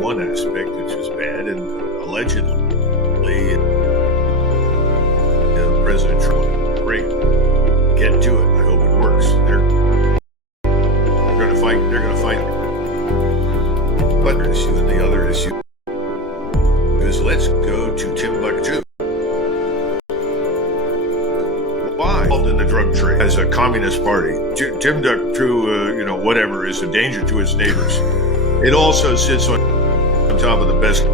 one aspect which is bad, and allegedly, President Trump, great, get to it. I hope it works. They're going to fight. They're going to fight. But the issue and the other issue is let's go to Timbuktu. Why? Involved in the drug trade as a communist party. Timbuktu, whatever, is a danger to its neighbors. It also sits on top of the best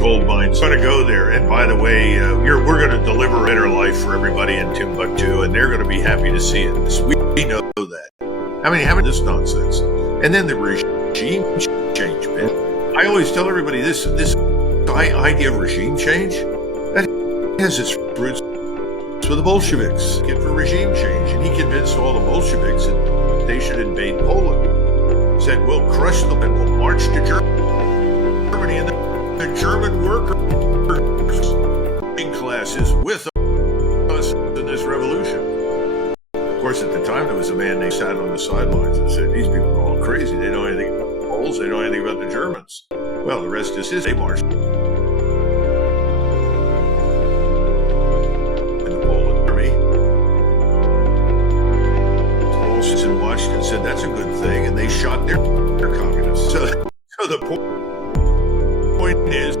gold mines. We're going to go there, and by the way, we're going to deliver a better life for everybody in Timbuktu, and they're going to be happy to see it. We know that. I mean, having this nonsense, and then the regime change, man. I always tell everybody this idea of regime change that has its roots with the Bolsheviks. Get for regime change, and he convinced all the Bolsheviks that they should invade Poland. Said we'll crush them and we'll march to Germany, and the German workers class is with us in this revolution. Of course, at the time there was a man they sat on the sidelines and said these people are all crazy. They know anything about the Poles. They know anything about the Germans. Well, the rest is they marched in the Polish army. And watched and said that's a good thing, and they shot their communists. So the point is,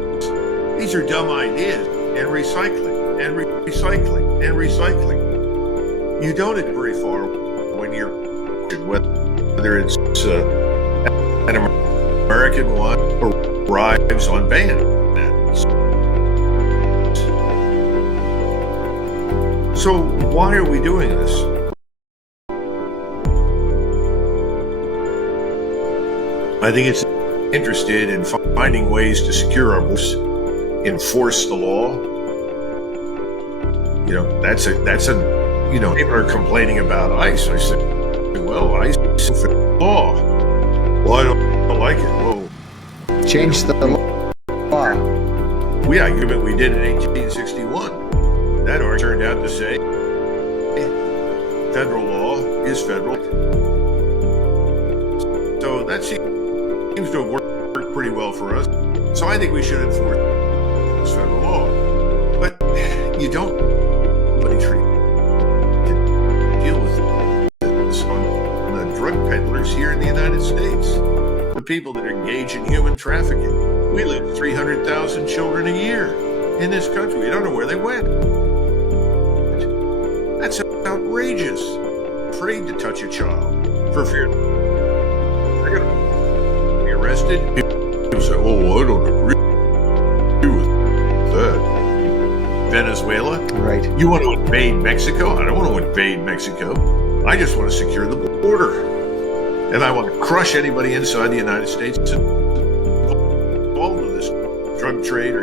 these are dumb ideas, and recycling, and recycling, and recycling. You don't get very far when you're, whether it's an American one or arrives on bayonets. So why are we doing this? I think it's interested in finding ways to secure our borders, enforce the law. That's a people are complaining about ICE. I said, well, ICE is the law. Well, I don't like it. Well, change the law. Yeah, we did in 1861. That turned out to say federal law is federal. So that seems to have worked pretty well for us. So I think we should enforce federal law. But you don't deal with this on the drug peddlers here in the United States. The people that engage in human trafficking. We lose 300,000 children a year in this country. We don't know where they went. That's outrageous. Afraid to touch a child for fear they're going to be arrested. People say, oh, I don't agree with that. Venezuela? Right. You want to invade Mexico? I don't want to invade Mexico. I just want to secure the border. And I want to crush anybody inside the United States involved with this drug trade or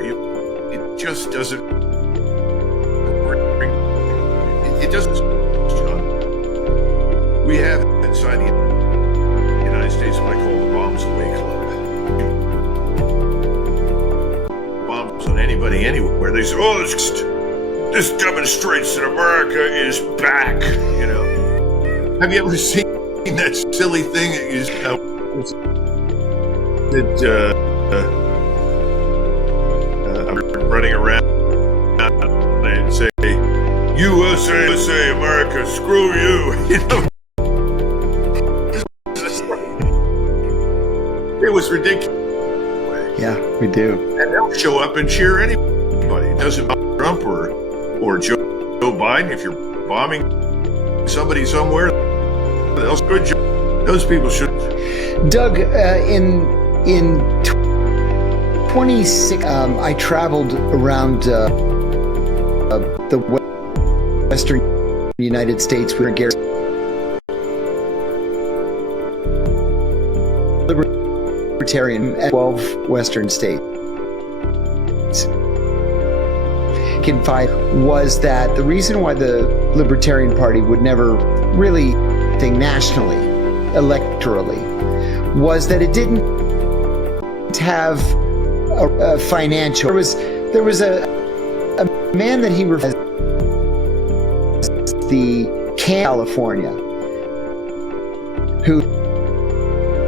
it just doesn't bring, it doesn't, John. We have inside the United States what I call the Bombs Away Club. Bombs on anybody, anywhere. They say, oh, this demonstrates that America is back, Have you ever seen that silly thing I'm running around and say, USA, America, screw you, It was ridiculous. Yeah, we do. And they'll show up and cheer anybody. It doesn't matter Trump or Joe Biden. If you're bombing somebody somewhere, else good job. Those people should. Doug, in 26, I traveled around the western United States. We were libertarian at 12 western states. Confide was that the reason why the Libertarian Party would never really think nationally, electorally, was that it didn't have a financial. There was a man that he referred as the California who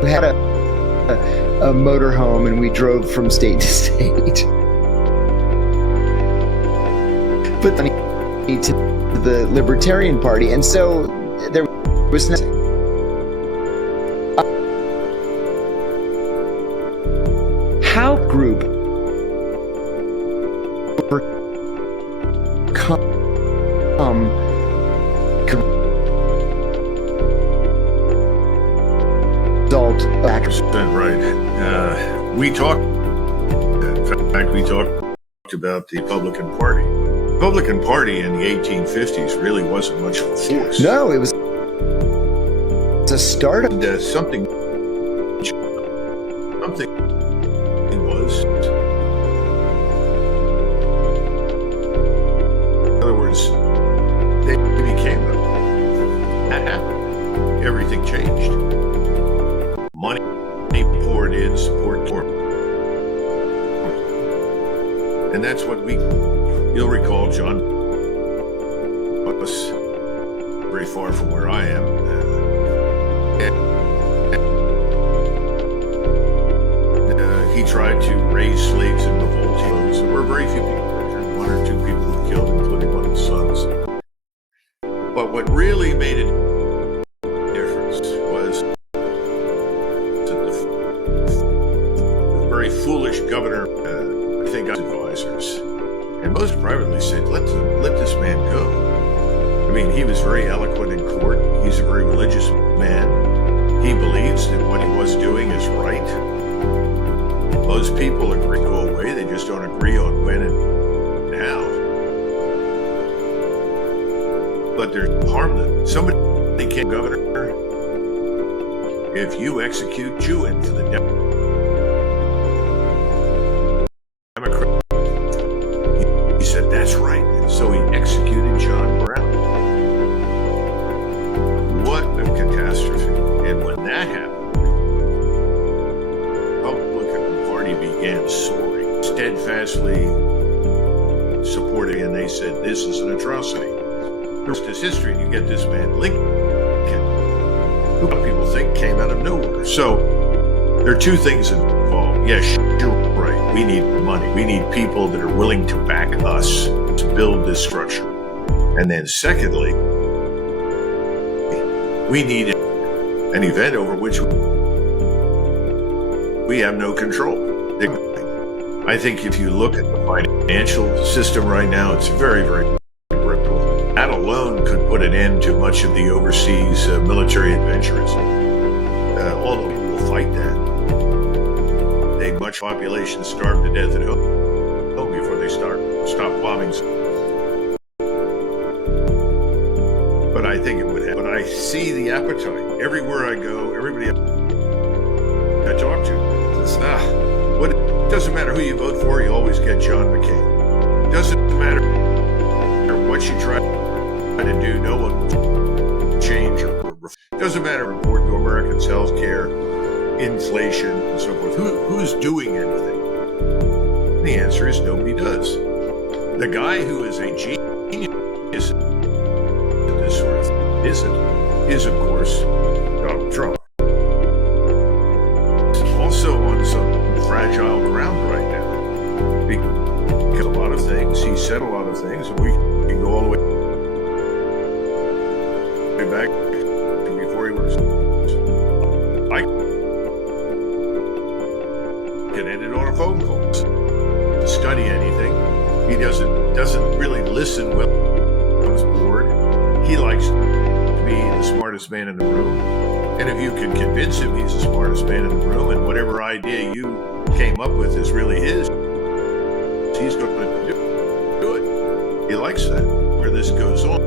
had a a motorhome and we drove from state to state. But to the Libertarian Party, and so there was nothing. How group overcome result of actors. Right. We talked. In fact, we talked about the Republican Party. The Republican Party in the 1850s really wasn't much of a force. No, it was a start. And, something was. In other words, they became them. That happened. Everything changed. Money poured in, support poured. And that's what you'll recall, John, was very far from where I am. He tried to raise slaves in revolt. There were very few people. One or two people were killed, including one of his sons. But what really made a difference was that the very foolish governor, I think, advisors, and most privately said, let this man go. I mean, he was very eloquent in court. He's a very religious man. He believes that what he was doing is right. Most people agree to go away. They just don't agree on when and how. But there's harm that somebody became governor. If you execute you in for the Democrat, he said that's right. And so he executed John Brown. What a catastrophe. And when that happened, began soaring, steadfastly supporting, and they said this is an atrocity. There's this history, and you get this man Lincoln, who people think came out of nowhere. So there are two things involved. Yes, you're right. We need money. We need people that are willing to back us to build this structure. And then secondly, we need an event over which we have no control. I think if you look at the financial system right now, it's very, very brittle. That alone could put an end to much of the overseas military adventurism. All the people will fight that. Much population starve to death at home before they stop bombing. But I think it would happen. But I see the appetite everywhere I go. Everybody I talk to says, what? It doesn't matter who you vote for, you always get John McCain. It doesn't matter what you try to do, no one will change. It doesn't matter how important to Americans' health care, inflation, and so forth. Who's doing anything? And the answer is nobody does. The guy who is a genius at this sort of thing is of course Donald Trump. Also on some fragile ground right now. Because a lot of things, he said a lot of things, and we can go all the way back to before he was. I can end it on a phone call. To study anything. He doesn't really listen well. He's bored. He likes to be the smartest man in the room. And if you can convince him he's the smartest man in the room and whatever idea you came up with is really his, he's going to do it. He likes that. Where this goes on.